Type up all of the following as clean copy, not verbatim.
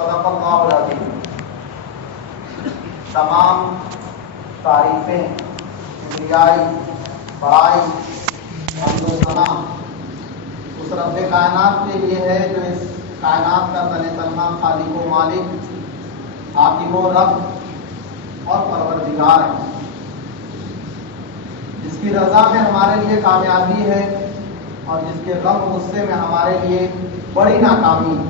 صدق اللہ العظیم۔ تمام تعریفیں، کبریائی، بڑائی، حمد و ثنا اس رب کائنات کے لیے ہے جو اس کائنات کا تن تنہا خالق و مالک، حاکم و رب اور پروردگار ہے، جس کی رضا میں ہمارے لیے کامیابی ہے اور جس کے غم غصے میں ہمارے لیے بڑی ناکامی ہے۔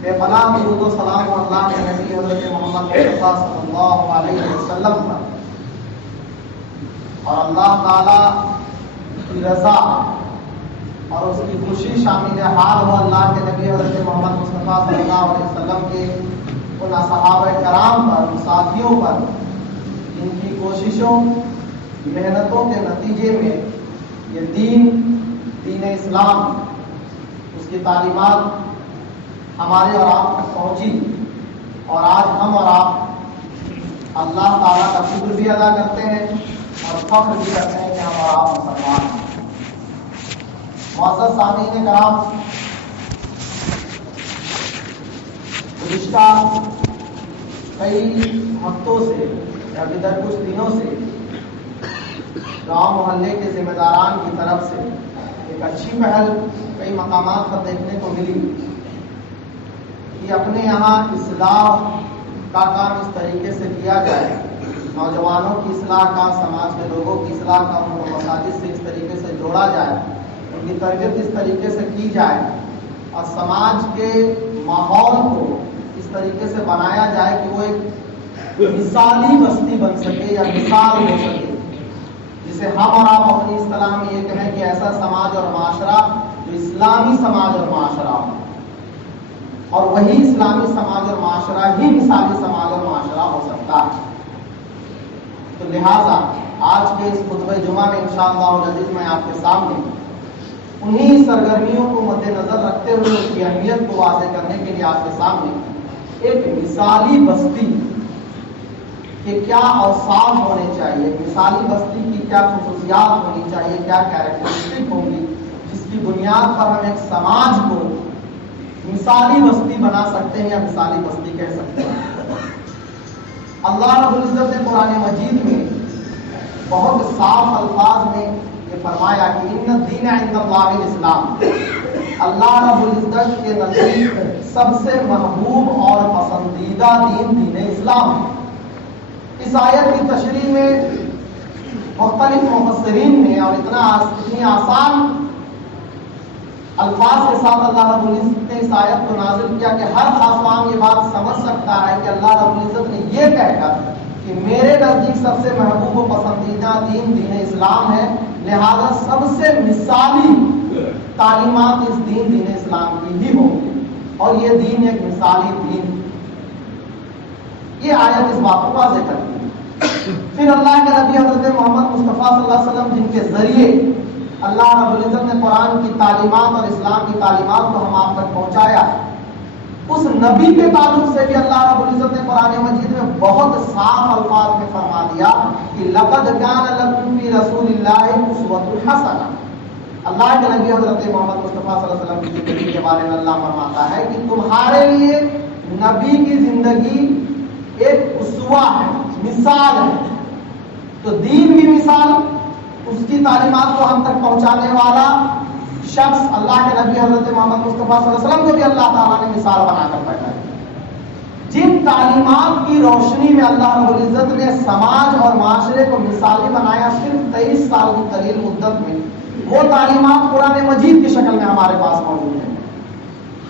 بے پناہ درود و سلام اللہ کے نبی حضرت محمد مصطفیٰ صلی اللہ علیہ وسلم پر اور اللہ تعالی کی رضا اور اس کی خوشی شامل حال ہو اللہ کے نبی حضرت محمد مصطفیٰ صلی اللہ علیہ وسلم کے ان صحابہ کرام پر، ساتھیوں پر، جن کی کوششوں محنتوں کے نتیجے میں یہ دین اسلام، اس کی تعلیمات ہمارے اور آپ تک پہنچی، اور آج ہم اور آپ اللہ تعالیٰ کا شکر بھی ادا کرتے ہیں اور فخر بھی کرتے ہیں کہ ہم اور آپ مسلمان ہیں۔ معزز سامعین کرام، گزشتہ کئی ہفتوں سے یا ادھر کچھ دنوں سے گاؤں محلے کے ذمہ داران کی طرف سے ایک اچھی پہل کئی مقامات پر دیکھنے کو ملی کہ اپنے یہاں اصلاح کا کام اس طریقے سے کیا جائے، نوجوانوں کی اصلاح کا، سماج کے لوگوں کی اصلاح کا، ان کو مساجد سے اس طریقے سے جوڑا جائے، ان کی تربیت اس طریقے سے کی جائے اور سماج کے ماحول کو اس طریقے سے بنایا جائے کہ وہ ایک مثالی بستی بن سکے یا مثال ہو سکے، جسے ہم اور آپ اپنی اصطلاح میں یہ کہیں کہ ایسا سماج اور معاشرہ جو اسلامی سماج اور معاشرہ ہو، اور وہی اسلامی سماج اور معاشرہ ہی مثالی سماج اور معاشرہ ہو سکتا ہے۔ تو لہٰذا آج کے اس خطبہ جمعہ میں انشاءاللہ العزیز میں آپ کے سامنے انہی سرگرمیوں کو مد نظر رکھتے ہوئے اس کی اہمیت کو واضح کرنے کے لیے آپ کے سامنے ایک مثالی بستی کہ کیا اوصاف ہونے چاہیے، مثالی بستی کی کیا خصوصیات ہونی چاہیے، کیا کیریکٹرسٹک ہوں گی، جس کی بنیاد پر ہم ایک سماج کو مثالی بستی بنا سکتے ہیں یا مثالی بستی کہہ سکتے ہیں۔ اللہ رب العزت نے قرآن مجید میں بہت صاف الفاظ میں یہ فرمایا کہ ان الدین عند اللہ الاسلام، اللہ رب العزت کے نزدیک سب سے محبوب اور پسندیدہ دین اسلام ہے۔ اس آیت کی تشریح میں مختلف مفسرین نے اور اتنی آسان الفاظ کے ساتھ اللہ رب العزت نے اس آیت کو نازل کیا کہ ہر خاص یہ بات سمجھ سکتا ہے کہ اللہ رب العزت نے یہ کہہ کر کہ میرے نزدیک سب سے محبوب و پسندیدہ دین اسلام ہے، لہذا سب سے مثالی تعلیمات اس دین اسلام کی ہی ہوگی، اور یہ دین ایک مثالی دین۔ یہ آیت اس بات کو واضح کرتی ہے۔ پھر اللہ کے نبی حضرت محمد مصطفیٰ صلی اللہ علیہ وسلم جن کے ذریعے اللہ رب العزت نے قرآن کی تعلیمات اور اسلام کی تعلیمات کو ہم آپ تک پہنچایا، اس نبی کے تعلق سے بھی اللہ رب العزت نے قرآن مجید میں بہت صاف الفاظ میں فرما دیا کہ لقد کان لکم فی رسول اللہ اسوۃ حسنہ۔ اللہ کے نبی حضرت محمد مصطفیٰ صلی اللہ علیہ وسلم کی زندگی کے بارے میں اللہ فرماتا ہے کہ تمہارے لیے نبی کی زندگی ایک اسوہ ہے، مثال ہے۔ تو دین بھی مثال، اس کی تعلیمات کو ہم تک پہنچانے والا شخص اللہ کے نبی حضرت محمد مصطفیٰ صلی اللہ علیہ وسلم کو بھی اللہ تعالیٰ نے مثال بنا کر بیٹھا ہے۔ جن تعلیمات کی روشنی میں اللہ رب العزت نے سماج اور معاشرے کو مثالی بنایا صرف 23 سال کی قلیل مدت میں، وہ تعلیمات قرآن مجید کی شکل میں ہمارے پاس موجود ہیں۔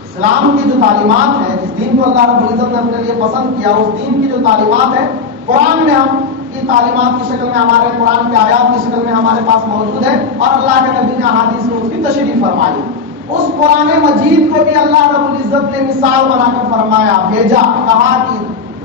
اسلام کی جو تعلیمات ہیں، جس دین کو اللہ رب العزت نے اپنے لیے پسند کیا، اس دین کی جو تعلیمات ہیں قرآن میں ہم کی تعلیمات کی شکل میں، ہمارے قرآن کی آیات کی شکل میں ہمارے پاس موجود ہے، اور اللہ کے نبی نے احادیث میں اس کی تشریح فرمائی۔ اس قرآن مجید کو بھی اللہ رب العزت نے مثال بنا کر فرمایا، بھیجا، کہا کہ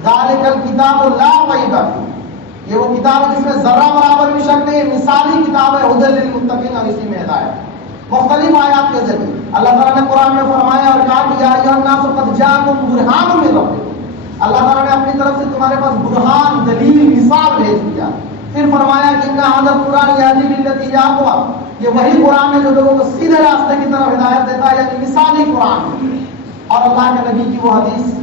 ذالک الکتاب لا ریب فیہ، یہ وہ کتاب ہے جس میں ذرہ برابر بھی شک نہیں، مثالی کتاب ہے، ھدی للمتقین، اور اسی میں ہدایت۔ مختلف آیات کے ذریعے اللہ تعالیٰ نے قرآن میں فرمایا اور کہا کہ یا ایھا الناس قد جاءکم برہان من ربکم، اللہ تعالیٰ نے اپنی طرف سے تمہارے پاس برہان، دلیل، مثال بھیج دیا۔ پھر فرمایا کہ انھا ھذا القرآن یہدی للتی ہی اقوم، یہ وہی قرآن ہے جو لوگوں کو سیدھے راستے کی طرف ہدایت دیتا ہے، یعنی مثالی قرآن ہے۔ اور اللہ کے نبی کی وہ حدیث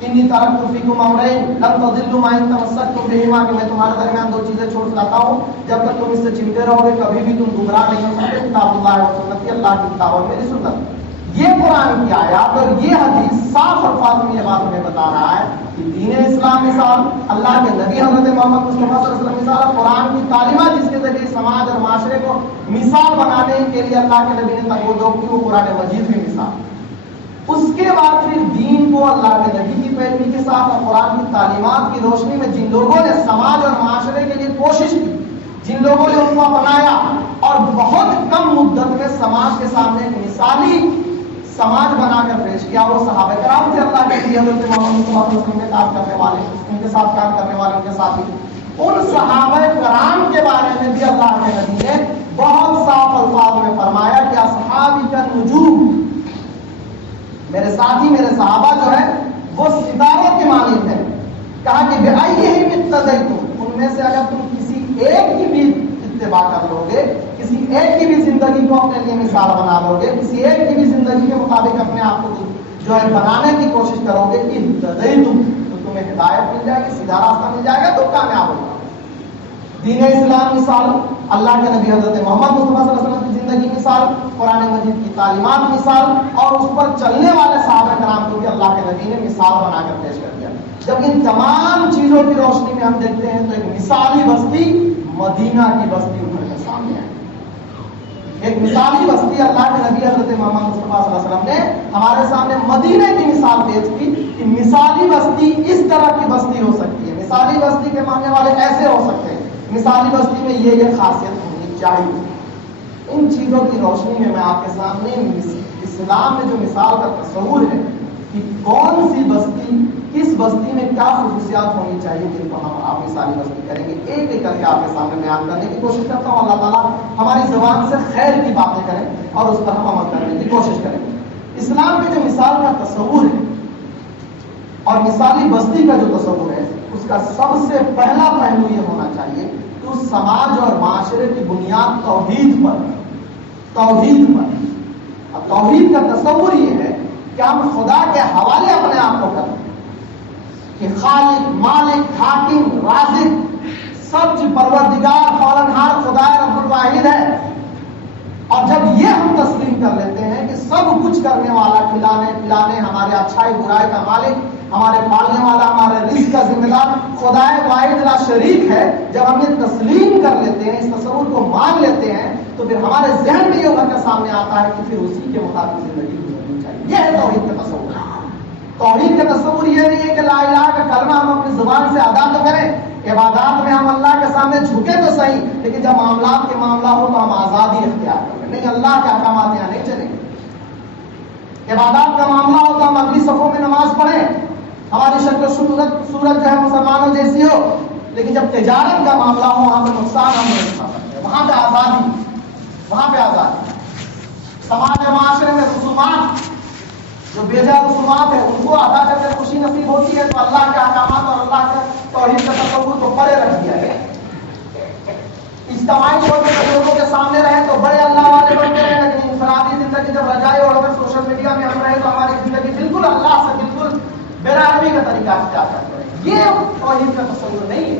انی ترکت فیکم امرین لن تضلوا ما ان تمسکتم بہما، کہ میں تمہارے درمیان دو چیزیں چھوڑ لاتا ہوں، جب تک تم اس سے چمٹے رہو گے کبھی بھی تم گمراہ نہیں ہو سکتے، کتاب اللہ و سنت، اللہ کی کتاب اور میری سنت۔ یہ قرآن کی آیات اور یہ حدیث صاف الفاظ میں یہ بات ہمیں بتا رہا ہے کہ دین اسلام مثال، اللہ کے نبی حضرت محمد مصطفیٰ صلی اللہ علیہ وسلم مثال، قرآن کی تعلیمات جس کے ذریعے سماج اور معاشرے کو مثال بنانے کے لیے اللہ کے نبی نے تقویض کی، وہ قرآن مجید کی مثال۔ اس کے بعد پھر دین کو اللہ کے نبی کی پیروی کے ساتھ اور قرآن کی تعلیمات کی روشنی میں جن لوگوں نے سماج اور معاشرے کے لیے کوشش کی، جن لوگوں نے ان کو اپنایا اور بہت کم مدت میں سماج کے سامنے ایک مثالی سماج بنا کر پیش کیا، وہ صحابہ کرام تھے، اللہ کے نبی حضرت محمد صلی اللہ علیہ وسلم کے کام کرنے والے، ان کے ساتھ کام کرنے والے، ان کے ساتھی۔ ان صحابہ کرام کے بارے میں بھی اللہ کے نبی نے بہت صاف الفاظ میں فرمایا کہ اصحابی کا نجوم، میرے ساتھی میرے صحابہ جو ہے وہ ستاروں کے مانند ہیں۔ کہا کہ بِأَيِّهِمْ اقْتَدَيْتُمْ، ان میں سے اگر تم کسی ایک کی بھی اتباع کر لو گے، کسی ایک کی بھی زندگی کو اپنے لیے مثال بنا لو گے، کسی ایک کی بھی زندگی کے مطابق اپنے آپ کو جو ہے بنانے کی کوشش کرو گے، اهْتَدَيْتُمْ، تو تمہیں ہدایت مل جائے گی، سیدھا راستہ مل جائے گا، تو کامیاب ہوگا۔ دین اسلام مثال، اللہ کے نبی حضرت محمد مصطفیٰ صلی اللہ علیہ وسلم کی زندگی مثال، قرآن مجید کی تعلیمات مثال، اور اس پر چلنے والے صحابہ کرام کو بھی اللہ کے نبی نے مثال بنا کر پیش کر دیا۔ جب ان تمام چیزوں کی روشنی میں ہم دیکھتے ہیں تو ایک مثالی بستی مدینہ کی بستی ابھر کر سامنے آئی۔ ایک مثالی بستی اللہ کے نبی حضرت محمد مصطفیٰ صلی اللہ علیہ وسلم نے ہمارے سامنے مدینہ کی مثال پیش کی کہ مثالی بستی اس طرح کی بستی ہو سکتی ہے، مثالی بستی کے ماننے والے ایسے ہو سکتے ہیں، مثالی بستی میں یہ خاصیت ہونی چاہیے۔ ان چیزوں کی روشنی میں آپ کے سامنے اسلام میں جو مثال کا تصور ہے کہ کون سی بستی، کس بستی میں کیا خصوصیات ہونی چاہیے، جن کو ہم آپ مثالی بستی کریں گے، ایک ایک کر کے آپ کے سامنے بیان کرنے کی کوشش کرتا ہوں۔ اللہ تعالیٰ ہماری زبان سے خیر کی باتیں کریں اور اس پر ہم عمل کرنے کی کوشش کریں۔ اسلام کے جو مثال کا تصور ہے اور مثالی بستی کا جو تصور ہے، اس کا سب سے پہلا پہلو یہ ہونا چاہیے کہ اس سماج اور معاشرے کی بنیاد توحید پر۔ اب توحید کا تصور یہ ہے کہ ہم خدا کے حوالے اپنے آپ کو کریں کہ خالق، مالک، حاکم، رازق، سب چیز پروردگار، پالنہار خدا رب الواحد ہے۔ اور جب یہ ہم تسلیم کر لیتے ہیں کہ سب کچھ کرنے والا، کھلانے پلانے، ہمارے اچھائی برائی کا مالک، ہمارے پالنے والا، ہمارے رزق کا ذمہ دار خدا واحد لا شریک ہے، جب ہم یہ تسلیم کر لیتے ہیں، اس تصور کو مان لیتے ہیں، تو پھر ہمارے ذہن میں یہ ابھر کر سامنے آتا ہے کہ پھر اسی کے مطابق زندگی گزارنی چاہیے۔ یہ ہے توحید کا تصور۔ توحید کا تصور یہ نہیں ہے کہ لا الہ کا کلمہ ہم اپنی زبان سے ادا تو کریں، عبادات میں ہم اللہ کے سامنے جھکے تو صحیح، لیکن جب معاملات کے معاملہ ہو تو ہم آزادی اختیار کریں، نہیں اللہ کے احکامات یہاں نہیں چلیں گے۔ عبادات کا معاملہ ہو تو ہم اگلی صفوں میں نماز پڑھیں، ہماری شکل و صورت جو ہے مسلمانوں جیسی ہو، لیکن جب تجارت کا معاملہ ہو وہاں پہ نقصان ہم نہیں اٹھا سکتے، وہاں پہ آزادی، وہاں پہ آزادی۔ سماج اور معاشرے میں رسومات، جو بیجا رسومات ہے، ان کو ادا کر کے خوشی نصیب ہوتی ہے تو اللہ کے احکامات اور اللہ کے توحید کا تصور کو پرے رکھ دیا گیا۔ اجتماعی طور پر لوگوں کے سامنے رہے تو بڑے اللہ والے بنتے رہے، لیکن انفرادی زندگی جب رجائے اور اگر سوشل میڈیا میں ہم رہے تو ہماری زندگی بالکل اللہ سے بالکل بیراہمی کا طریقہ اختیار کرتے ہیں۔ یہ توحید کا تصور نہیں ہے۔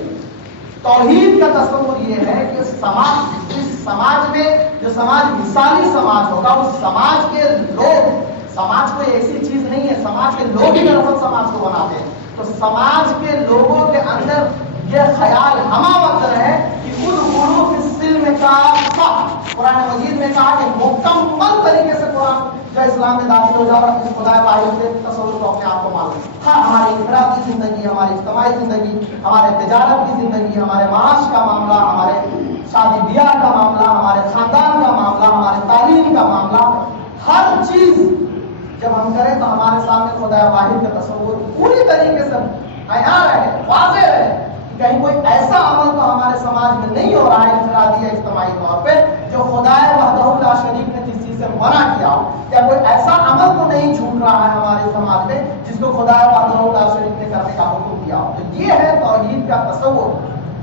توحید کا تصور یہ ہے کہ اس سماج میں جو سماج مثالی سماج ہوگا، اس سماج کے لوگ، سماج کوئی ایسی چیز نہیں ہے، سماج کے لوگ ہی دراصل سماج کو بناتے ہیں، تو سماج کے لوگوں کے اندر یہ خیال ہمہ وقت رہے کہ ادخلوا فی السلم کافہ، قرآن مجید میں کہا کہ مکمل طریقے سے قرآن جو اسلام میں داخل ہو جائے اور اس خدا واحد کے تصور کو اپنے آپ کو معلوم۔ ہاں، ہماری انفرادی زندگی، ہماری اجتماعی زندگی، ہمارے تجارت کی زندگی، ہمارے معاش کا معاملہ، ہمارے شادی بیاہ کا معاملہ، ہمارے خاندان کا معاملہ، ہمارے تعلیم کا معاملہ، ہر چیز جب ہم کریں تو ہمارے سامنے خدا واحد کا تصور پوری طریقے سے عیاں رہے، واضح رہے کہ کہیں کوئی ایسا عمل تو ہمارے سماج میں نہیں ہو رہا ہے انفرادی یا اجتماعی طور پہ جو خدا وحدہ لا شریک نے جس چیز سے منع کیا ہو، یا کوئی ایسا عمل تو نہیں چھوٹ رہا ہے ہمارے سماج میں جس کو خدا وحدہ لا شریک نے کرنے کا حکم دیا ہو۔ تو یہ ہے توحید کا تصور۔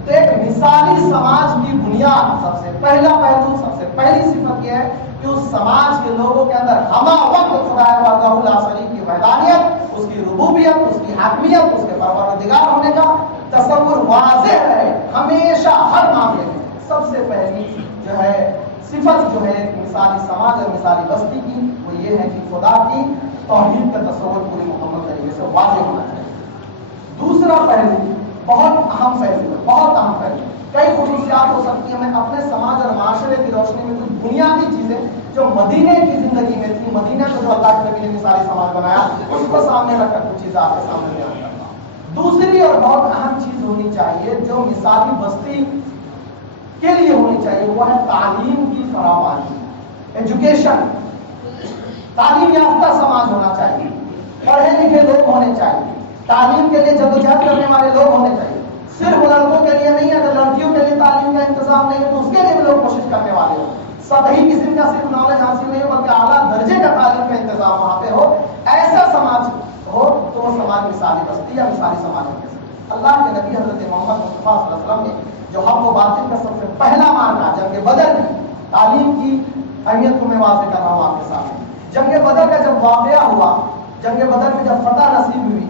تو ایک مثالی سماج کی بنیاد، سب سے پہلا پہلو، سب سے پہلی صفت یہ ہے کہ اس سماج کے لوگوں کے اندر ہمہ وقت خدا وحدہ لا شریک کی وحدانیت، اس کی ربوبیت، اس کی حاکمیت، اس کے پروردگار ہونے کا تصور واضح ہے ہمیشہ ہر معاملے میں۔ سب سے پہلی جو ہے صفت جو ہے ایک مثالی سماج اور مثالی بستی کی، وہ یہ ہے کہ خدا کی توحید کا تصور پوری مکمل طریقے سے واضح ہونا چاہیے۔ دوسرا پہلو بہت اہم پہلو ہے، بہت اہم پہلو، کئی خصوصیات ہو سکتی ہیں۔ میں اپنے سماج اور معاشرے کی روشنی میں کچھ بنیادی چیزیں جو مدینے کی زندگی میں تھی، مدینہ کو جو اللہ کے نبی نے مثالی سماج بنایا، اس کو سامنے رکھ کر کچھ چیزیں آپ کے سامنے بیان کرتا ہوں۔ دوسری اور بہت اہم چیز ہونی چاہیے جو مثالی بستی کے لیے ہونی چاہیے، وہ ہے تعلیم کی فراوانی، ایجوکیشن۔ تعلیم یافتہ سماج ہونا چاہیے، پڑھے لکھے لوگ ہونے چاہیے، تعلیم کے لیے جدوجہد کرنے والے لوگ ہونے چاہیے۔ صرف لڑکوں کے لیے نہیں، اگر لڑکیوں کے لیے تعلیم کا انتظام نہیں ہے تو اس کے لیے بھی لوگ کوشش کرنے والے ہوں۔ سطحی قسم کا صرف نالج حاصل نہیں ہو بلکہ اعلیٰ درجے کا تعلیم کا انتظام وہاں پہ ہو، ایسا سماج ہو تو وہ سماج مثالی بستی یا مثالی سماج ہو۔ اللہ کے نبی حضرت محمد مصطفیٰ صلی اللہ علیہ وسلم نے جو حق و باطل کا سب سے پہلا مارکا جنگ بدر کی تعلیم کی اہمیت کو میں واضح کر رہا ہوں آپ کے سامنے۔ جنگ بدر کا جب واقعہ ہوا، جنگ بدر میں جب فتح نصیب ہوئی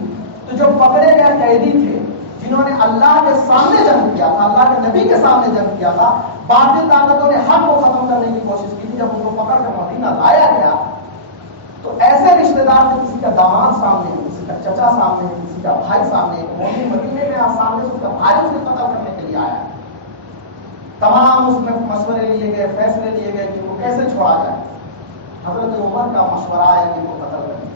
تو جو پکڑے گئے قیدی تھے جنہوں نے اللہ کے سامنے جنگ کیا تھا، اللہ کے نبی کے سامنے جنگ کیا تھا، باطل طاقتوں نے حق کو ختم کرنے کی کوشش کی تھی، جب ان کو پکڑ کر مدینہ لایا گیا تو ایسے رشتے دار تھے، کسی کا داماد سامنے ہے، کسی کا چچا سامنے ہے، کسی کا بھائی سامنے ہے، مومن مدینے میں سامنے سے اس کا بھائی اس کو قتل کرنے کے لیے آیا ہے۔ تمام اس میں مشورے لیے گئے، فیصلے لیے گئے کہ ان کو کیسے چھوڑا جائے۔ حضرت عمر کا مشورہ ہے کہ ان کو قتل کرنے،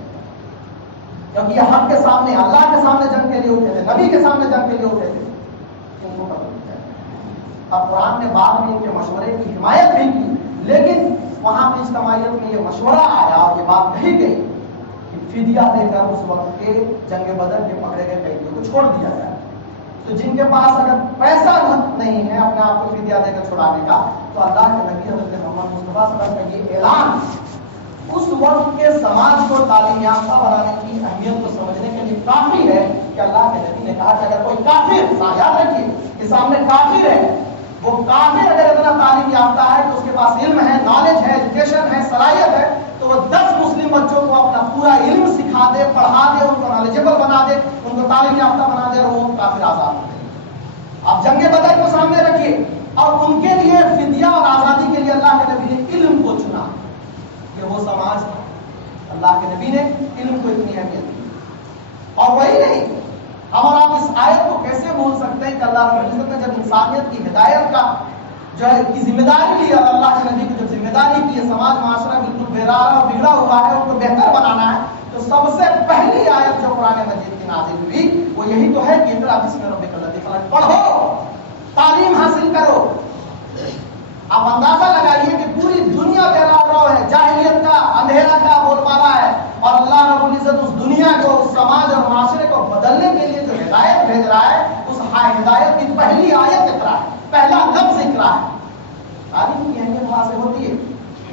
کیونکہ یہ حق کے سامنے، اللہ کے سامنے جنگ کے لیے اٹھے تھے، نبی کے سامنے جنگ کے لیے اٹھے تھے، ان کو قتل کیا جائے۔ اب قرآن نے بعد میں ان کے مشورے کی حمایت بھی کی، لیکن وہاں کی اجتماعیت میں یہ مشورہ آیا اور یہ بات کہی گئی کہ فدیہ دے کر اس وقت کے جنگ بدر کے پکڑے گئے قیدیوں کو چھوڑ دیا جائے۔ تو جن کے پاس اگر پیسہ نہیں ہے اپنے آپ کو فدیہ دے کر چھڑانے کا، تو اللہ کے نبی حضرت محمد مصطفیٰ صلی اللہ علیہ وسلم کا یہ اعلان اس وقت کے سماج کو تعلیم یافتہ بنانے کی اہمیت کو سمجھنے کے لیے کافی ہے کہ اللہ کے نبی نے کہا کہ اگر کوئی کافر، یاد رکھیے کہ سامنے کافر ہے، وہ کافر اگر اتنا تعلیم یافتہ ہے کہ اس کے پاس علم ہے، نالج ہے، ایجوکیشن ہے، صلاحیت ہے، تو وہ 10 مسلم بچوں کو اپنا پورا علم سکھا دے، پڑھا دے، ان کو نالجبل بنا دے، ان کو تعلیم یافتہ بنا دے اور وہ کافر آزاد ہو جائے۔ آپ جنگ بدر کو سامنے رکھیے اور ان کے لیے فدیہ اور آزادی کے لیے اللہ کے نبی نے علم کو چنا کہ وہ سماج تھا۔ اللہ کے نبی نے علم کو اتنی اہمیت دی۔ اور وہی نہیں، ہم اور آپ اس آیت کو کیسے بھول سکتے ہیں کہ اللہ رب العزت نے جب انسانیت کی ہدایت کا جو ہے کی ذمہ داری لی اور اللہ کے نبی کو جب ذمہ داری کی ہے، سماج معاشرہ بالکل بگڑا ہوا ہے، ان کو بہتر بنانا ہے، تو سب سے پہلی آیت جو قرآن مجید کی نازل ہوئی وہ یہی تو ہے کہ اقرأ بسم ربک الذی خلق، پڑھو، تعلیم حاصل کرو۔ آپ اندازہ لگائیے کہ پوری دنیا پھیلا ہوا ہے، جاہلیت کا اندھیرا کا بول بالا ہے، اور اللہ رب العزت اس دنیا کو، اس سماج اور معاشرے کو بدلنے کے لیے جو ہدایت بھیج رہا ہے، اس ہدایت کی پہلی آیت اقرا ہے، پہلا لفظ اقرا ہے۔ تعلیم کی اہمیت وہاں سے ہوتی ہے۔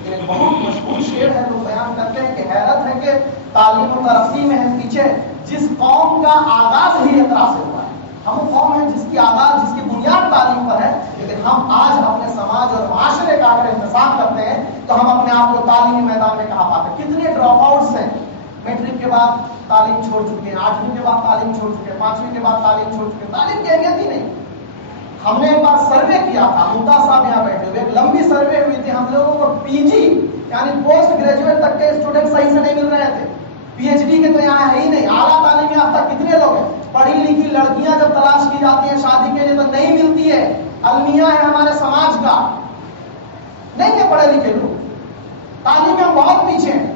ایک بہت مشہور شعر ہے، لوگ بیان کرتے ہیں کہ حیرت ہے کہ تعلیم و ترقی میں ہے پیچھے جس قوم کا آغاز ہی اقرا سے ہوا ہے۔ ہم وہ قوم ہیں جس کی آغاز، جس کی بنیاد تعلیم پر ہے، لیکن ہم آج اپنے سماج اور معاشرے کا اگر انتظام کرتے ہیں تو ہم اپنے آپ کو تعلیمی میدان میں کہاں پاتے ہیں۔ کتنے ڈراپ آؤٹس ہیں، میٹرک کے بعد تعلیم چھوڑ چکے ہیں، 8ویں کے بعد تعلیم چھوڑ چکے ہیں، 5ویں کے بعد تعلیم چھوڑ چکے ہیں، تعلیم کی اہمیت ہی نہیں۔ ہم نے ایک بار سروے کیا تھا، ممتاز صاحب یہاں بیٹھے ہوئے، ایک لمبی سروے ہوئی تھی، ہم لوگوں کو پی جی یعنی پوسٹ گریجویٹ تک کے اسٹوڈنٹ صحیح سے نہیں مل رہے تھے، پی ایچ ڈی کے تو یہاں ہے ہی نہیں، اعلیٰ تعلیم یافتہ کتنے لوگ ہیں، پڑھی لکھی لڑکیاں جب تلاش کی جاتی ہیں شادی کے لیے تو نہیں ملتی ہے، المیہ ہے ہمارے سماج کا، نہیں ہے پڑھے لکھے لوگ، تعلیم میں ہم بہت پیچھے ہیں۔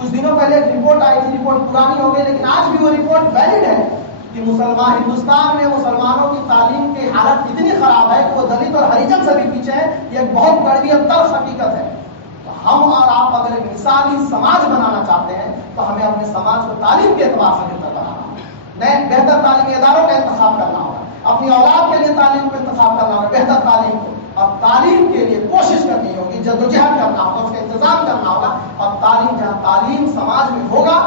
کچھ دنوں پہلے ایک رپورٹ آئی تھی، رپورٹ پرانی ہو گئی لیکن آج بھی وہ رپورٹ ویلڈ ہے کہ ہندوستان میں مسلمانوں کی تعلیم کی حالت اتنی خراب ہے کہ وہ دلت اور ہریجن سے بھی پیچھے ہے۔ یہ ایک بہت کڑوی اور تلخ حقیقت ہے۔ ہم اور آپ اگر ایک مثالی سماج بنانا چاہتے ہیں تو ہمیں اپنے سماج کو تعلیم کے اعتبار سے بہتر بنانا ہوگا، نئے بہتر تعلیمی اداروں کا انتخاب کرنا ہوگا، اپنی اولاد کے لیے تعلیم کو انتخاب کرنا ہوگا، بہتر تعلیم کو، اور تعلیم کے لیے کوشش کرنی ہوگی، جدوجہد کرنا ہوگا، اس کا انتظام کرنا ہوگا، اور تعلیم جہاں تعلیم سماج میں ہوگا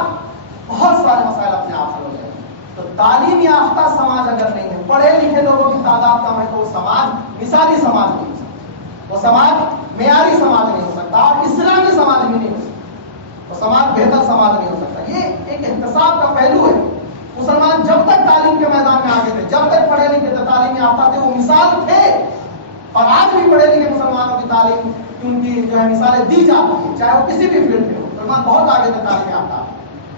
بہت سارے مسائل اپنے آپ حل ہو جائیں گے۔ تو تعلیم یافتہ سماج اگر نہیں ہے، پڑھے لکھے لوگوں کی تعداد کم ہے، تو وہ سماج مثالی سماج نہیں ہو سکتا، وہ سماج معیاری سماج نہیں ہو سکتا، اور اسلامی سماج بھی نہیں ہو سکتا، وہ سماج بہتر سماج نہیں ہو سکتا۔ یہ ایک احتساب کا پہلو ہے۔ مسلمان جب تک تعلیم کے میدان میں آگے تھے، جب تک پڑھے لکھے تھے، تعلیم یافتہ تھے، وہ مثال تھے، اور آج بھی پڑھے لکھے مسلمانوں کی تعلیم ان کی جو ہے مثالیں دی جاتی ہیں، چاہے وہ کسی بھی فیلڈ میں ہو۔ مسلمان بہت آگے تھے تعلیم یافتہ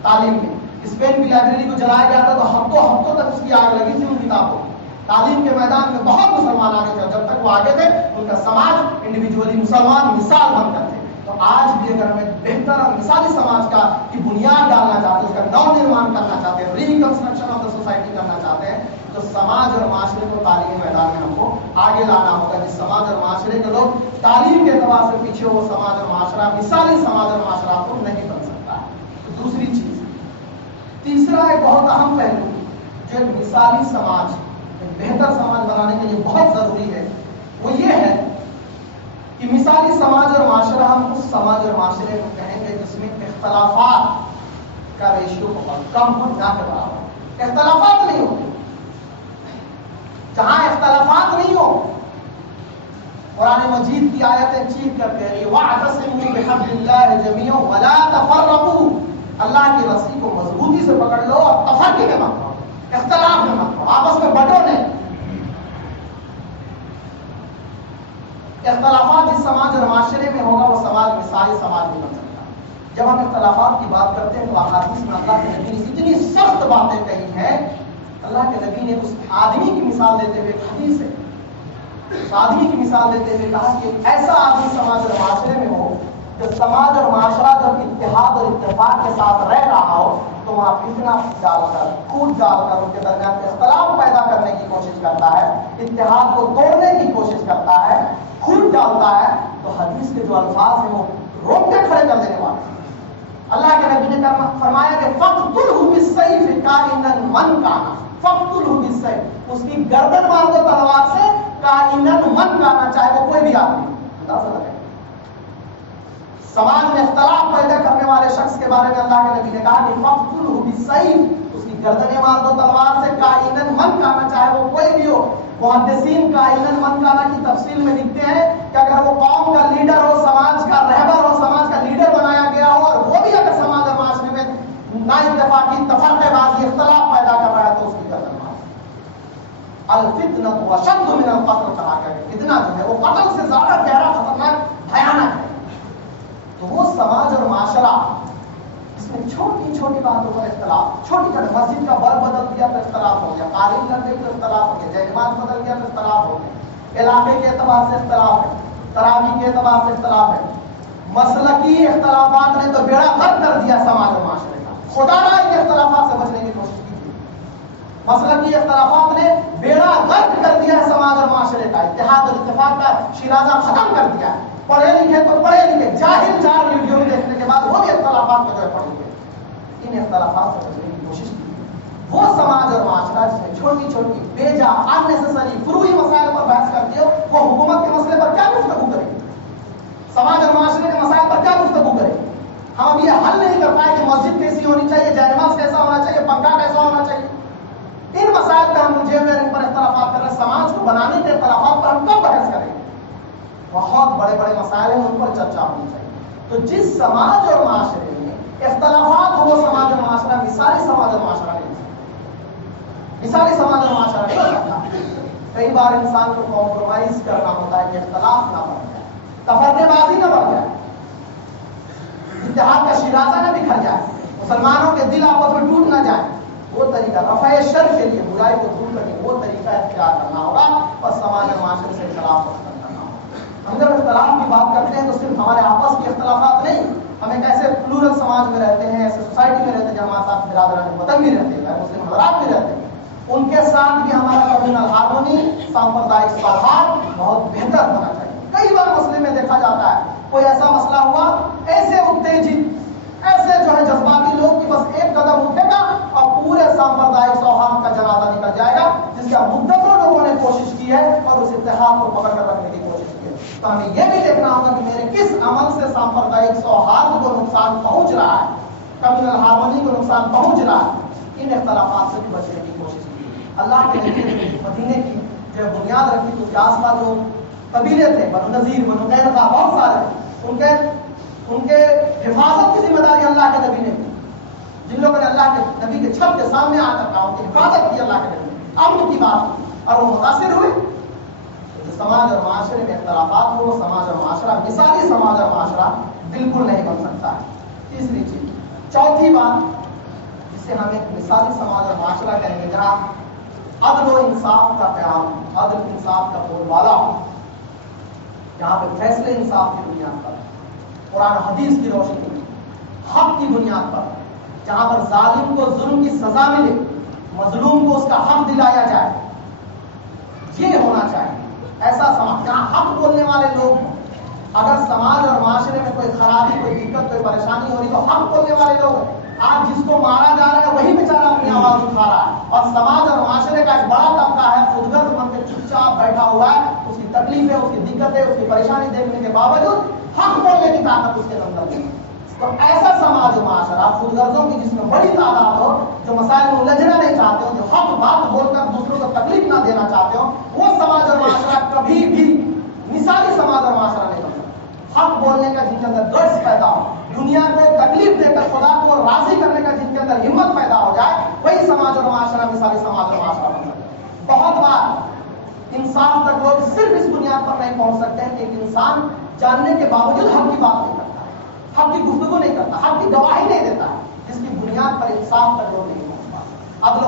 تعلیم میں۔ اسپین کی لائبریری کو جلایا گیا تھا تو ہفتوں تک اس کی آگ لگی تھی ان کتابوں۔ تعلیم کے میدان میں بہت مسلمان آگے تھے، اور جب تک وہ آگے تھے ان کا سماج انڈیویجولی مسلمان مثال بن کر تھے۔ تو آج بھی اگر ہمیں بہتر اور مثالی سماج کا کی بنیاد ڈالنا چاہتے ہیں، اس کا نو نرمان کرنا چاہتے ہیں، ریکنسٹرکشن آف دا سوسائٹی کرنا چاہتے ہیں، تو سماج اور معاشرے کو تعلیمی میدان میں ہم کو آگے لانا ہوگا۔ جس سماج اور معاشرے کے لوگ تعلیم کے اعتبار سے پیچھے ہو، وہ سماج اور معاشرہ مثالی سماج اور معاشرہ کو نہیں بن سکتا ہے۔ تو دوسری چیز، تیسرا ایک بہت اہم پہلو جو ایک مثالی سماج، ایک بہتر سماج بنانے کے لیے بہت ضروری ہے، وہ یہ ہے کہ مثالی سماج اور معاشرہ ہم اس سماج اور معاشرے کو کہیں گے جس میں اختلافات کا ریشیو بہت کم ہو، نہ کے برابر اختلافات نہیں ہو۔ جہاں اختلافات نہیں ہو، قرآن مجید کی آیتیں چیخ کر کہہ رہی ہے وَاعْتَصِمُوا بِحَبْلِ اللَّهِ جَمِيعًا وَلَا تَفَرَّقُوا، اللہ کی رسی کو مضبوطی سے پکڑ لو اور تفرقے میں مت رہو، اختلاف میں مت رہو، آپس میں بٹو نہیں۔ اختلافات جس سماج اور معاشرے میں ہوگا وہ سماج مثالی سماج نہیں بن سکتا۔ جب ہم اختلافات کی بات کرتے ہیں تو احادیث میں اللہ کے نبی نے اتنی سخت باتیں کہی ہیں۔ اللہ کے نبی نے اس آدمی کی مثال دیتے ہوئے ایک حدیث ہے، اس آدمی کی مثال دیتے ہوئے کہا کہ ایسا آدمی سماج اور معاشرے میں ہو جو سماج اور معاشرہ جب اتحاد اور اتفاق کے ساتھ رہ رہا ہو تو وہاں فتنہ ڈال کر، کھوٹ ڈال کر ان کے درمیان اختلاف پیدا کرنے کی کوشش کرتا ہے، اتحاد کو توڑنے کی کوشش کرتا ہے، کھوٹ ڈالتا ہے، تو حدیث کے جو الفاظ ہیں وہ روک کے کھڑے کر دینے والے ہیں۔ اللہ کے نبی نے فرمایا کہ فَقْتُلْهُ بِالسَّيْفِ كَائِنًا مَنْ كَانَ، فَقْتُلْهُ بِالسَّيْفِ، اس کی گردن مار دو تلوار سے، كَائِنًا مَنْ كَانَ، چاہے وہ کوئی بھی آدمی۔ اندازہ لگائیں، سماج میں اختلاف پیدا کرنے والے شخص کے بارے میں اللہ کے نبی نے کہا کہ فَقْتُلْهُ بِالسَّيْفِ، اس کی گردنیں مار دو تلوار سے، كَائِنًا مَنْ كَانَ، چاہے وہ کوئی بھی ہو۔ محدثین کائناً من کانا کی تفصیل میں لکھتے ہیں کہ اگر وہ قوم کا لیڈر ہو، سماج کا رہبر ہو، سماج کا لیڈر بنایا گیا ہو، اور وہ بھی اگر سماج اور معاشرے میں نا اتفاقی، تفرقے بازی، اختلاف پیدا کر رہا ہے تو اس کی قتل مار۔ الفتنۃ اشد من القتل، کہا گیا کہ فتنہ جو ہے وہ قتل سے زیادہ گہرا، خطرناک، بھیانک ہے۔ تو وہ سماج اور معاشرہ اس میں چھوٹی چھوٹی باتوں پر اختلاف، چھوٹی چھوٹی، مسجد کا بر بدل دیا تو اختلاف ہو گیا، قالین لگ گئی تو اختلاف ہو گیا، جہیمات بدل گیا تو اختلاف ہو گیا، علاقے کے اعتبار سے اختلاف ہے، تراویح کے اعتبار سے اختلاف ہے، مسلکی اختلافات نے تو بیڑا غرق کر دیا سماج اور معاشرے کا۔ خدا نہ ان اختلافات سے بچنے کی کوشش کیجیے۔ مسلکی اختلافات نے بیڑا غرق کر دیا ہے سماج اور معاشرے کا، اتحاد اور اتفاق کا شیرازہ ختم کر دیا ہے۔ پڑھے لکھے تو پڑھے لکھے، جاہل چار ویڈیو دیکھنے کے بعد وہ بھی اختلافات کو جو ہے پڑھیں گے۔ ان اختلافات سے بچنے کی کوشش کی۔ وہ سماج اور معاشرہ جس میں چھوٹی چھوٹی بیجا اننیسیسری فروعی مسائل پر بحث کرتی ہو، وہ حکومت کے مسئلے پر کیا گفتگو کرے گی؟ سماج اور معاشرے کے مسائل پر کیا گفتگو کرے گی؟ ہم اب یہ حل نہیں کر پائے کہ مسجد کیسی ہونی چاہیے، جائنماز کیسا ہونا چاہیے، پنکھا کیسا ہونا چاہیے۔ ان مسائل پہ ہم مجھے ان پر اختلافات کر رہے ہیں، سماج کو بنانے کے اختلافات پر ہم کب بحث کریں گے؟ بہت بڑے بڑے مسائل ہیں، ان پر چرچا ہونی چاہیے۔ تو جس سماج اور معاشرے میں اختلافات ہو، وہ سماج اور معاشرہ مثالی سماج اور معاشرہ نہیں ہو سکتا، مثالی سماج اور معاشرہ نہیں ہو سکتا۔ کئی بار انسان کو کمپرومائز کرنا ہوتا ہے کہ اختلاف نہ بڑھ جائے، تفرقے بازی نہ بڑھ جائے، اتحاد کا شیرازہ نہ بکھر جائے، مسلمانوں کے دل آپس میں ٹوٹ نہ جائے۔ وہ طریقہ رفع شر کے لیے، برائی کو دور کرنے وہ طریقہ اختیار کرنا ہوگا، اور سماج اور معاشرے سے اختلاف ختم کرنا ہوگا۔ ہم جب اختلاف کی بات کرتے ہیں تو صرف ہمارے آپس کے اختلافات نہیں، ہم ایک ایسے پلورل سماج میں رہتے ہیں، ایسے سوسائٹی میں رہتے ہیں جہاں ہمارے ساتھ برادران وطن بھی رہتے ہیں، مسلم حضرات بھی رہتے ہیں، ان کے ساتھ بھی ہمارا کمیونل ہارمونی، سامپردائک سوہاد بہت بہتر ہونا چاہیے۔ کئی بار مسئلے میں دیکھا جاتا ہے کوئی ایسا مسئلہ ہوا، ایسے اتےجت، ایسے جو ہے جذباتی لوگ کی بس ایک قدم اٹھے گا اور پورے سامپردائک سوہاد کا جنازہ نکل جائے گا، جس کا مدتوں لوگوں نے کوشش کی ہے اور اس اتحاد کو پکڑ کر رکھنے کی کوشش کی ہے۔ تو ہمیں یہ بھی دیکھنا ہوگا کہ میرے کس عمل سے سامپردائک سوہاد کو نقصان پہنچ رہا ہے، کمیونل ہارمونی کو نقصان پہنچ رہا ہے۔ ان اختلافات سے بھی بچنے کی کوشش کی. اللہ کے نبی نے مدینے کی جو بنیاد رکھی تو اس کے آس پاس جو قبیلے تھے، بنو نذیر، بنو قینقاع، بہت سارے ان کے حفاظت کی ذمہ داری اللہ کے نبی نے کی. جن لوگوں نے اللہ کے نبی کے چھت کے سامنے آ کر کہا، ان کی حفاظت کی اللہ کے نبی نے، امن کی بات کی، اور وہ متاثر ہوئے. جو سماج اور معاشرے میں اختلافات ہو، وہ سماج اور معاشرہ، مثالی سماج اور معاشرہ بالکل نہیں بن سکتا ہے. تیسری چیز، چوتھی بات جسے ہم ایک مثالی سماج اور معاشرہ کہیں گے، جہاں عدل و انصاف کا قیام، عدل انصاف کا بول بالا ہو، جہاں پہ فیصلے انصاف کی بنیاد پر، قرآن حدیث کی روشنی میں، حق کی بنیاد پر، جہاں پر ظالم کو ظلم کی سزا ملے، مظلوم کو اس کا حق دلایا جائے. یہ ہونا چاہیے ایسا سماج جہاں حق بولنے والے لوگ ہوں. اگر سماج اور معاشرے میں کوئی خرابی، کوئی دقت، کوئی پریشانی ہو رہی تو حق بولنے والے لوگ ہیں. آج جس کو مارا جا رہا ہے وہی بیچارہ اپنی آواز اٹھا رہا ہے، اور سماج اور معاشرے کا ایک بڑا طبقہ ہے خودغرض بن کے چپ چاپ بیٹھا ہوا ہے. اس کی تکلیفیں، اس کی دقتیں، اس کی پریشانی دیکھنے کے باوجود حق بولنے کی طاقت اس کے اندر نہیں. تو ایسا سماج و معاشرہ خود غرضوں کی جس میں بڑی تعداد ہو، جو مسائل میں الجھنا نہیں چاہتے ہو، جو حق بات بول کر دوسروں کو تکلیف نہ دینا چاہتے ہو، وہ سماج اور معاشرہ کبھی بھی مثالی سماج اور معاشرہ نہیں بن سکتا. حق بولنے کا جن کے اندر گٹس پیدا ہو، دنیا کو تکلیف دے کر خدا کو راضی کرنے کا جن کے اندر ہمت پیدا ہو جائے، وہی سماج اور معاشرہ مثالی سماج اور معاشرہ بن سکتا ہے. بہت بار انصاف تک لوگ صرف اس بنیاد پر نہیں پہنچ سکتے ہیں کہ ایک انسان جاننے کے باوجود حق کی بات نہیں کرتا ہے، حق کی گفتگو نہیں کرتا، حق کی گواہی نہیں دیتا ہے، جس کی بنیاد پر انصاف تک لوگ نہیں پہنچ پاتے. عدل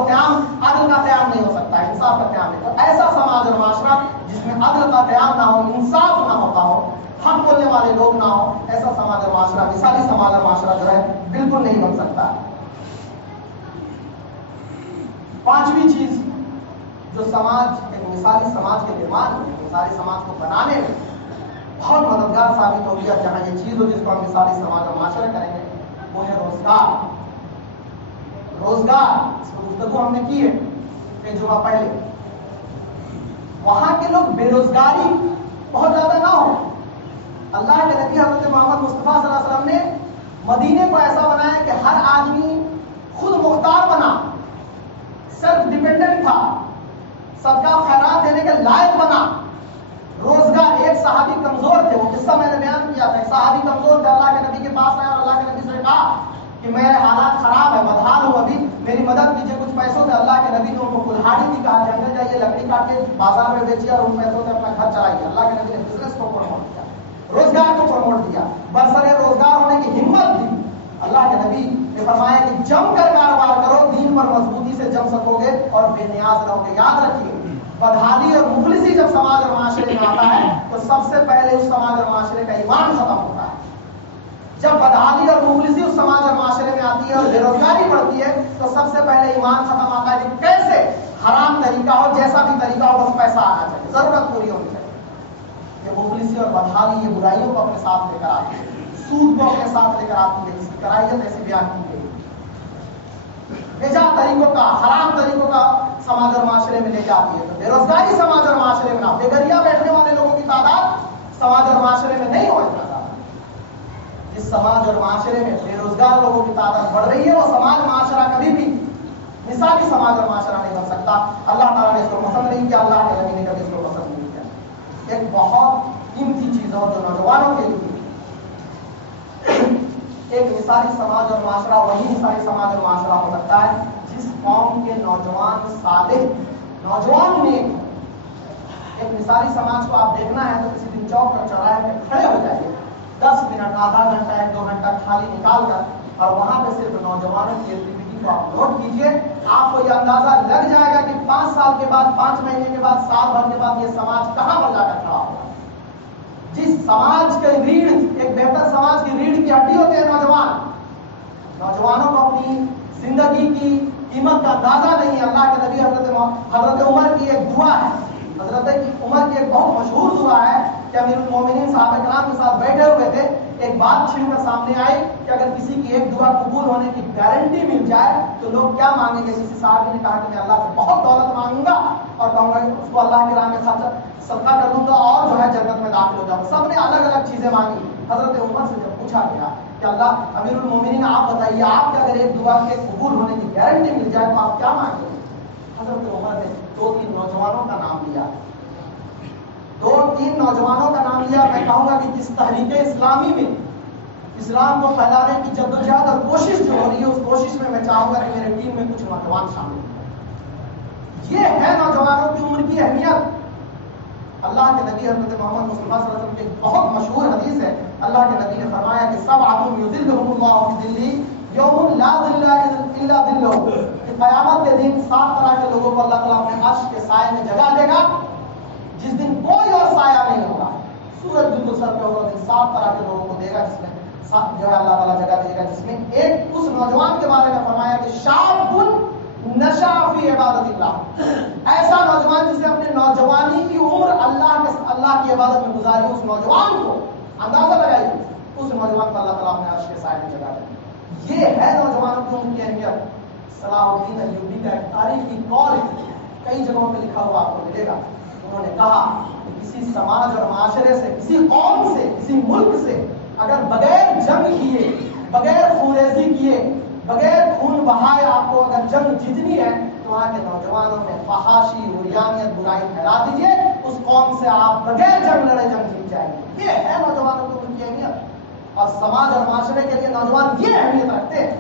کا قیام نہیں ہو سکتا ہے، انصاف کا قیام نہیں. تو ایسا سماج اور معاشرہ جس میں عدل کا قیام نہ ہو، انصاف نہ ہوتا ہو، حق بولنے والے لوگ نہ ہو، ایسا سماج اور معاشرہ، مثالی سماج اور معاشرہ جو ہے بالکل نہیں بن سکتا. پانچویں چیز جو سماج، ایک مثالی سماج کے نرمان میں، مثالی سماج کو بنانے میں بہت مددگار ثابت ہوگی، اور جہاں یہ چیز ہو جس کو ہم مثالی سماج اور معاشرہ کریں گے، وہ ہے روزگار. روزگار اس کو گفتگو ہم نے کی ہے ایک جمعہ پہلے. وہاں کے لوگ بے روزگاری بہت زیادہ نہ ہو. اللہ کے نبی حضرت محمد مصطفیٰ صلی اللہ علیہ وسلم نے مدینے کو ایسا بنایا کہ ہر آدمی خود مختار بنا، سیلف ڈیپینڈنٹ تھا، صدقہ خیرات دینے کے لائق بنا. روزگار، ایک صحابی کمزور تھے، وہ قصہ میں نے بیان کیا تھا. ایک صحابی کمزور تھے، اللہ کے نبی کے پاس آئے اور اللہ کے نبی سے کہا کہ میرے حالات خراب ہے، بدحال ہوں، ابھی میری مدد کیجیے کچھ پیسوں سے. اللہ کے نبی نے ان کو کلہاڑی دی، کہا جنگل جائیے، لکڑی کاٹ کے بازار میں بیچیے اور ان پیسوں سے اپنا گھر چلائیے. اللہ کے نبی نے بزنس کو پروموٹ کیا، روزگار کو پروموٹ دیا، برسر روزگار ہونے کی ہمت دی. اللہ کے نبی نے فرمایا کہ جم کر کاروبار کرو، دین پر مضبوطی سے جم سکو گے اور بے نیاز رہو گے. یاد رکھیے، بدحالی اور مفلسی جب سماج اور معاشرے میں آتا ہے تو سب سے پہلے اس سماج اور معاشرے کا ایمان ختم ہوتا ہے. جب بدحالی اور مفلسی اس سماج اور معاشرے میں آتی ہے اور بے روزگاری بڑھتی ہے تو سب سے پہلے ایمان ختم آتا ہے کہ کیسے حرام طریقہ ہو، جیسا بھی طریقہ ہو، بس پیسہ آنا چاہیے، ضرورت پوری ہونی چاہیے. یہ مفلسی اور بدحالی یہ برائیوں کو اپنے ساتھ لے کر آتی ہے، سود کو اپنے ساتھ لے کر آتی ہے، اس کی کرائیت ایسی بیان کی گئی. بےجا طریقوں کا، حرام طریقوں کا سماج اور معاشرے میں لے کے آتی ہے. تو بے روزگاری سماج اور معاشرے میں نہ، بے گھریا بیٹھنے والے لوگوں کی تعداد سماج اور معاشرے میں نہیں ہو اتنا. جس سماج اور معاشرے میں بے روزگار لوگوں کی تعداد بڑھ رہی ہے، وہ سماج معاشرہ کبھی بھی مثالی سماج اور معاشرہ نہیں بن سکتا. اللہ تعالیٰ نے اس کو پسند نہیں کیا، اللہ کے نبی نے کبھی اس کو پسند نہیں کیا. ایک بہت قیمتی چیز ہو جو نوجوانوں کے لیے ایک مثالی سماج اور معاشرہ وہی مثالی سماج اور معاشرہ ہو سکتا ہے جس قوم کے نوجوان صالح، نوجوان نیک. ایک مثالی سماج کو آپ دیکھنا ہے تو کسی دن چوک پر چوراہے پہ کھڑے ہو جائیے، 10 منٹ، آدھا گھنٹہ، 1-2 گھنٹہ خالی نکال کر، اور وہاں پہ صرف نوجوانوں کی ایکٹیویٹی کو اپلوڈ کیجیے. آپ کو یہ اندازہ لگ جائے گا کہ 5 سال کے بعد، 5 مہینے کے بعد، سال بھر کے بعد یہ سماج کہاں پر جا کر کھڑا ہوگا. جس سماج کے ریڑھ، ایک بہتر سماج کی ریڑھ کی ہڈی ہوتے ہیں نوجوان. نوجوانوں کو اپنی زندگی کی قیمت کا اندازہ نہیں ہے. اللہ کے نبی حضرت عمر کی ایک دعا ہے، حضرت عمر کی ایک بہت مشہور دعا ہے کہ امیر المومنین صحابہ کرام کے ساتھ بیٹھے ہوئے تھے، ایک بات چھن کر سامنے آئی کہ اگر کسی کی ایک دعا قبول ہونے کی گارنٹی مل جائے تو لوگ کیا مانگیں گے. کسی صحابی نے کہا کہ میں اللہ سے بہت دولت مانگوں گا اور کہوں گا کہ اس کو اللہ کی راہ میں صدقہ کر دوں گا اور جو ہے جنت میں داخل ہو جاؤں. سب نے الگ الگ چیزیں مانگی. حضرت عمر سے جب پوچھا گیا کہ اللہ امیر المومنین آپ بتائیے آپ کے اگر ایک دعا کے قبول ہونے کی گارنٹی مل جائے تو آپ کیا مانگیں گے؟ حضرت عمر نے 2-3 نوجوانوں کا نام لیا، 2-3 نوجوانوں کا نام لیا. میں کہوں گا کہ جس تحریک اسلامی میں اسلام کو پھیلانے کی جدوجہد اور کوشش جو ہو رہی ہے، اس کوشش میں میں چاہوں گا کہ میرے ٹیم میں کچھ نوجوان شامل ہوں. یہ ہے نوجوانوں کی عمر کی اہمیت. اللہ کے نبی حضرت محمد مصطفیٰ صلی اللہ علیہ وسلم کی ایک بہت مشہور حدیث ہے. اللہ کے نبی نے فرمایا کہ سبعۃ یظلھم اللہ فی ظلہ یوم لا ظل الا ظلہ، کہ قیامت کے دن 7 طرح کے لوگوں کو اللہ تعالیٰ اپنے عرش کے سائے میں جگہ دے گا جس دن کوئی اور سایہ نہیں ہوگا. سورج بالکل سر پہ ہوگا، 7 طرح کے لوگوں کو دے گا جس میں جو ہے اللہ تعالیٰ جگہ دے گا، جس میں ایک اس نوجوان کے بارے میں فرمایا کہ شاب نشا فی عبادت اللہ، ایسا نوجوان جسے اپنے نوجوانی کی عمر اللہ کی عبادت میں گزاری. اس نوجوان کو اندازہ لگائیے، اس نوجوان کو اللہ تعالیٰ اپنے عرش کے سائے میں جگہ دے. یہ ہے نوجوانوں کی عمر کی اہمیت. صلاح الدین ایوبی کا ایک تاریخی قول کئی جگہوں پہ لکھا ہوا آپ کو ملے گا. انہوں نے کہا کہ کسی سماج اور معاشرے سے، کسی قوم سے، کسی ملک سے اگر بغیر جنگ کیے، بغیر خونریزی کیے، بغیر خون بہائے آپ کو اگر جنگ جیتنی ہے تو وہاں کے نوجوانوں میں فحاشی، عریانیت، برائی پھیلا دیجیے. اس قوم سے آپ بغیر جنگ لڑے جنگ جیت جائیں گے. یہ ہے نوجوانوں کو ان کی اہمیت. اور سماج اور معاشرے کے لیے نوجوان یہ اہمیت رکھتے ہیں.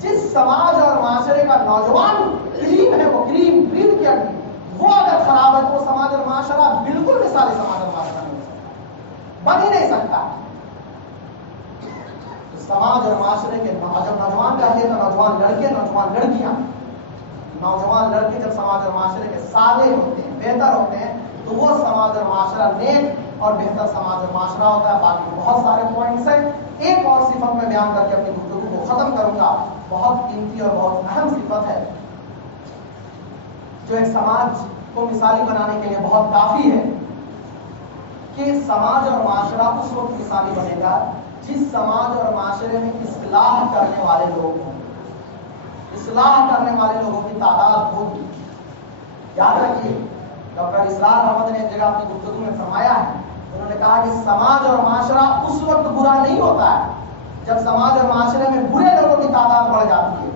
جس سماج اور معاشرے کا نوجوان کریم ہے، وہ کریم برید کی ہڈی، وہ اگر خراب ہے تو وہ سماج اور معاشرہ بالکل مثالی سماج اور معاشرہ نہیں ہو سکتا، بن ہی نہیں سکتا. سماج اور معاشرے کے جب نوجوان کہتے ہیں تو نوجوان لڑکے، نوجوان لڑکیاں، نوجوان لڑکے جب سماج اور معاشرے کے صالح ہوتے ہیں، بہتر ہوتے ہیں، تو وہ سماج اور معاشرہ نیک اور بہتر سماج اور معاشرہ ہوتا ہے. باقی بہت سارے پوائنٹس ہیں. ایک اور صفت میں بیان کر کے اپنی گفتگو کو ختم کروں گا. بہت قیمتی اور بہت اہم صفت ہے جو ایک سماج کو مثالی بنانے کے لیے بہت کافی ہے کہ سماج اور معاشرہ اس وقت مثالی بنے گا جس سماج اور معاشرے میں اصلاح کرنے والے لوگ ہوں. اصلاح کرنے والے لوگوں کی تعداد ہوگی. یاد رکھیے، ڈاکٹر اسرار احمد نے ایک جگہ اپنی گفتگو میں فرمایا ہے، انہوں نے کہا کہ سماج اور معاشرہ اس وقت برا نہیں ہوتا ہے جب سماج اور معاشرے میں برے لوگوں کی تعداد بڑھ جاتی ہے.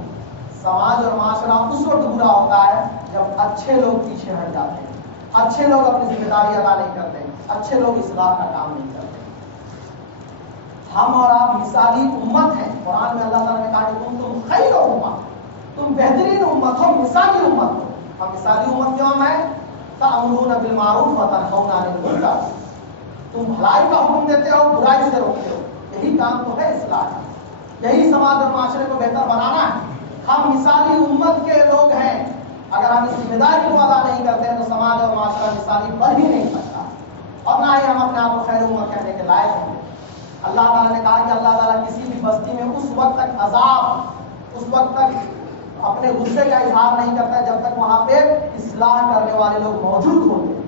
سماج اور معاشرہ اس وقت برا ہوتا ہے جب اچھے لوگ پیچھے ہٹ جاتے ہیں، اچھے لوگ اپنی ذمہ داری ادا نہیں کرتے، اچھے لوگ اصلاح کا کام نہیں کرتے. ہم اور آپ مثالی امت ہیں. قرآن میں اللہ تعالیٰ نے کہا کہ تم خیر امت، تم بہترین امت ہو، مثالی امت ہو. ہم مثالی امت کیوں ہیں؟ تأمرون بالمعروف وتنہون عن المنکر، تم بھلائی کا حکم دیتے ہو، برائی سے روکتے ہو. یہی کام تو ہے اصلاح، یہی سماج اور معاشرے کو بہتر بنانا ہے. ہم مثالی امت کے لوگ ہیں. اگر ہم اس ذمہ داری کو ادا نہیں کرتے ہیں تو سماج اور معاشرہ مثالی بن ہی نہیں سکتا، اور نہ ہی ہم اپنے آپ کو خیر امت کہنے کے لائق ہوں گے. اللہ تعالیٰ نے کہا کہ اللہ تعالیٰ کسی بھی بستی میں اس وقت تک عذاب، اس وقت تک اپنے غصے کا اظہار نہیں کرتا جب تک وہاں پہ اصلاح کرنے والے لوگ موجود ہوتے ہیں.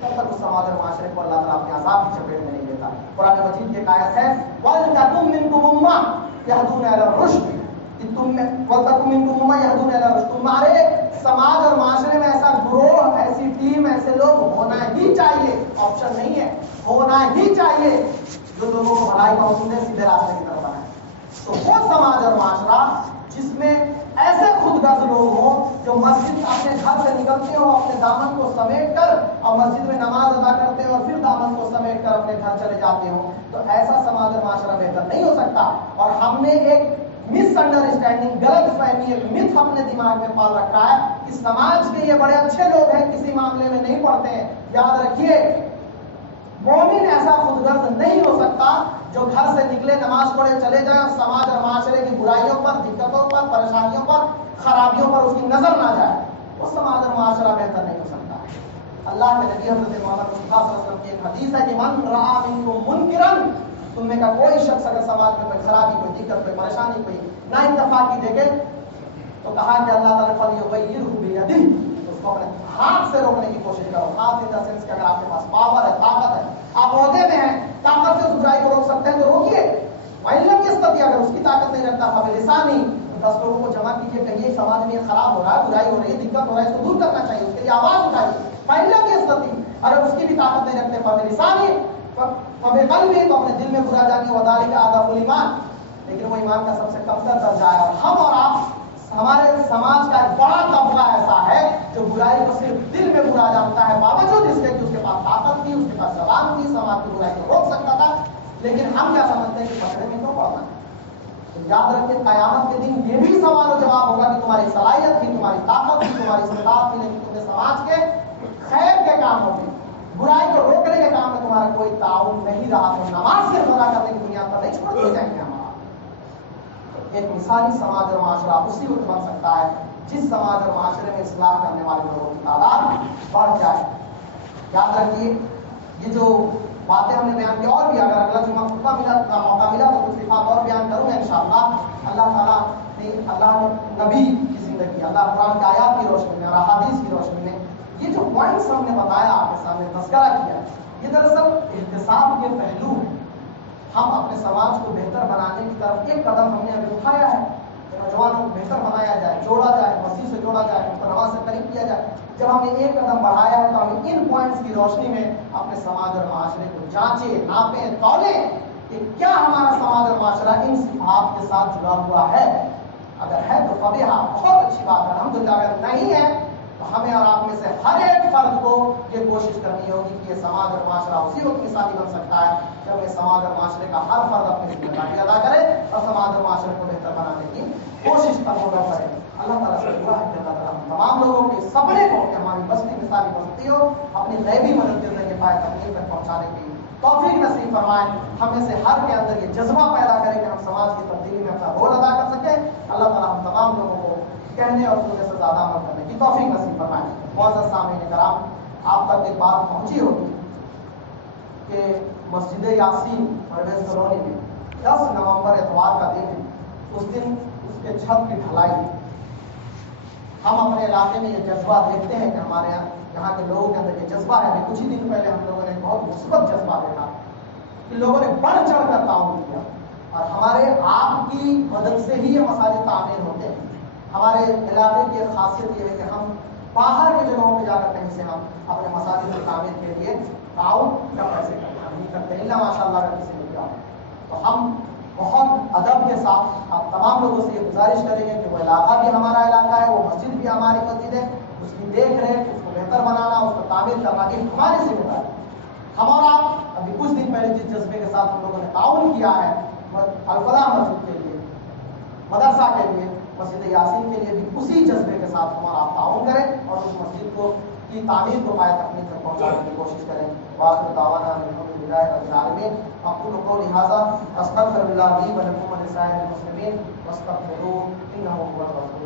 تب تک اس سماج اور معاشرے کو اللہ تعالیٰ اپنے عذاب کی چپیٹ میں نہیں لیتا. قرآن مجید کی ایک آیت ہے وَلْتَكُن مِّنكُمْ أُمَّةٌ يَهْدُونَ إِلَى الرُّشْدِ، کہ وَلْتَكُن مِّنكُمْ أُمَّةٌ يَهْدُونَ إِلَى الرُّشْدِ، تمہارے سماج اور معاشرے میں ایسا گروہ، ایسی ٹیم، ایسے لوگ ہونا ہی چاہیے. آپشن نہیں ہے، ہونا ہی چاہیے جو لوگوں کو بھلائی کا حکم دے، سیدھے راستے کی طرف بنائے. تو وہ سماج اور معاشرہ جس میں ایسے خود غرض لوگ ہوں جو مسجد اپنے گھر سے نکلتے ہو اپنے دامن کو سمیٹ کر اور مسجد میں نماز ادا کرتے ہیں اور پھر دامن کو سمیٹ کر اپنے گھر چلے جاتے ہوں، تو ایسا سماج اور معاشرہ بہتر نہیں ہو سکتا. اور ہم نے ایک مس انڈرسٹینڈنگ، غلط فہمی، ایک متھ اپنے دماغ میں پال رکھا ہے کہ سماج کے یہ بڑے اچھے لوگ ہیں، کسی معاملے میں نہیں پڑتے ہیں. یاد رکھیے، مومن ایسا خود غرض نہیں ہو سکتا جو گھر سے نکلے، نماز پڑھے، چلے جائے اور سماج اور معاشرے کی برائیوں پر، دقتوں پر، پریشانیوں پر، خرابیوں پر اس کی نظر نہ جائے. وہ سماج اور معاشرہ بہتر نہیں ہو سکتا. اللہ کے نبی حضرت محمد مصطفیٰ صلی اللہ علیہ وسلم کی ایک حدیث ہے کہ من رأى منکم منکرا، تم میں کا کوئی شخص اگر سماج میں کوئی خرابی، کوئی دقت، کوئی پریشانی، کوئی نا اتفاقی دیکھے تو کہا کہ اللہ تعالیٰ فلیغیرہ بیدہ، اس کو اپنے ہاتھ سے روکنے کی کوشش کرو. ہاتھ ان دا سینس کہ اگر آپ کے پاس پاور ہے، طاقت ہے، آپ عہدے میں ہیں، طاقت سے اس برائی کو روک سکتے ہیں تو روکیے. وَإِن لَمْ يَسْتَطِعْ، اگر اس کی طاقت نہیں رکھتا فَبِلِسَانِهِ، 10 لوگوں کو جمع کیجیے، کہیے سماج میں یہ خراب ہو رہا ہے، برائی ہو رہی ہے، دقت ہو رہا ہے، اس کو دور کرنا چاہیے، اس کے لیے آواز اٹھائیے. فَإِن لَمْ يَسْتَطِعْ، اگر اس کی بھی طاقت نہیں رکھتے فَبِلِسَانِهِ، فبقلبہ تو اپنے دل میں برا جانیے، وذالک اضعف الایمان، لیکن وہ ایمان کا سب سے کمتر درجہ ہے۔ اور ہم اور آپ، ہمارے سماج کا ایک بڑا طبقہ ایسا ہے جو برائی کو صرف دل میں برا جانتا ہے، باوجود اس کے کہ اس کے پاس طاقت تھی، اس کے پاس زبان تھی، سماج کی برائی کو روک سکتا تھا، لیکن ہم کیا سمجھتے ہیں کہ پکڑے میں کیوں پڑنا ہے؟ تو یاد رکھیں قیامت کے دن یہ بھی سوال و جواب ہوگا کہ تمہاری صلاحیت تھی، تمہاری طاقت تھی، تمہاری استطاعت تھی، لیکن تم نے سماج کے خیر کے کاموں میں، برائی کو روکنے کے کام میں تمہارا کوئی تعاون نہیں رہا، تو نماز صرف ادا کرنے کی بنیاد پر نہیں چھوڑ دیے جائیں گے ہمارا۔ ایک مثالی سماج اور معاشرہ اسی وقت بن سکتا ہے جس سماج اور معاشرے میں اصلاح کرنے والے لوگوں کی تعداد بڑھ جائے۔ یاد رکھیے یہ جو باتیں ہم نے بیان کی، اور بھی اگر اگلا جمعہ خطبہ کا موقع ملا تو کچھ صفات اور بیان کروں گا انشاءاللہ۔ اللہ تعالیٰ نے، اللہ نبی کی زندگی، اللہ قرآن کی آیات کی روشنی میں اور احادیث کی روشنی میں یہ جو پوائنٹس ہم نے بتایا، آپ کے سامنے تذکرہ کیا، یہ دراصل احتساب کے پہلو ہیں۔ ہم اپنے سماج کو بہتر بنانے کی طرف ایک قدم ہم نے ابھی اٹھایا ہے کہ نوجوانوں کو بہتر بنایا جائے، جوڑا جائے، مسیح سے جوڑا جائے، ان کو نماز سے قریب کیا جائے۔ جب ہم نے ایک قدم بڑھایا ہے تو ہم ان پوائنٹس کی روشنی میں اپنے سماج اور معاشرے کو جانچیں، ناپیں، تولیں کہ کیا ہمارا سماج اور معاشرہ ان صفات کے ساتھ جڑا ہوا ہے۔ اگر ہے تو فبیہا، بہت اچھی بات ہے، الحمدللہ۔ اگر نہیں ہے تو ہمیں اور آپ میں سے ہر ایک فرد کو یہ کوشش کرنی ہوگی کہ یہ سماج اور معاشرہ اسی وقت مثالی بن سکتا ہے جب یہ سماج اور معاشرے کا ہر فرد اپنی ذمہ داری ادا کرے اور سماج اور معاشرے کو بہتر بنانے کی کوشش کرے۔ اللہ تعالیٰ سے دعا ہے کہ اللہ تعالیٰ تمام لوگوں کے سپنے کو کہ ہماری بستی مثالی بستی ہو اپنی غیبی مدد کے ذریعے پائے تکمیل تک پہنچانے کی توفیق نصیب فرمائے۔ ہمیں سے ہر کے اندر یہ جذبہ پیدا کرے کہ ہم سماج کی تبدیلی میں اپنا رول ادا کر سکیں۔ اللہ تعالیٰ ہم تمام لوگوں کو کہنے اور سننے سے زیادہ عمل کرنے کی توفیق نصیب فرمائے۔ معزز سامعین کرام، آپ تک ایک بات پہنچی ہوگی کہ مسجد یاسین پرویز کالونی میں 10 نومبر اتوار کا دن ہے، اس دن اس کے چھت کی ڈھلائی ہے۔ ہم اپنے علاقے میں یہ جذبہ دیکھتے ہیں کہ ہمارے یہاں کے لوگوں کے اندر یہ جذبہ ہے۔ کچھ ہی دن پہلے ہم لوگوں نے بہت مثبت جذبہ دیکھا کہ لوگوں نے بڑھ چڑھ کر تعاون کیا، اور ہمارے آپ کی مدد سے ہی یہ مساجد تعمیر ہوتے ہیں۔ ہمارے علاقے کی ایک خاصیت یہ ہے کہ ہم باہر کے جگہوں پہ جا کر کہیں سے ہم اپنے مساجد کی تعمیر کے لیے تعاون یا پیسے نہیں کرتے، اللہ ماشاء اللہ کا کسی نے کیا۔ تو ہم بہت ادب کے ساتھ آپ تمام لوگوں سے یہ گزارش کریں گے کہ وہ علاقہ بھی ہمارا علاقہ ہے، وہ مسجد بھی ہماری مسجد ہے، اس کی دیکھ ریکھ، اس کو بہتر بنانا، اس کو تعمیر کرنا کی ہماری ذمہ داری۔ ہم اور آپ ابھی کچھ دن پہلے جس جذبے کے ساتھ ہم لوگوں نے تعاون کیا ہے الفلاح مسجد کے لیے، مدرسہ کے لیے، مسجد یاسین کے لیے بھی اسی جذبے کے ساتھ ہمارا آپ تعاون کریں اور اس مسجد کو کی تعمیر کو پائے تکمیل تک پہنچانے کی کوشش کریں۔ وآخر دعوانا الحمدللہ رب العالمین۔ اقول قولی ھذا استغفر اللہ لی ولکم ولسائر المسلمین واستغفروہ انہ هو الغفور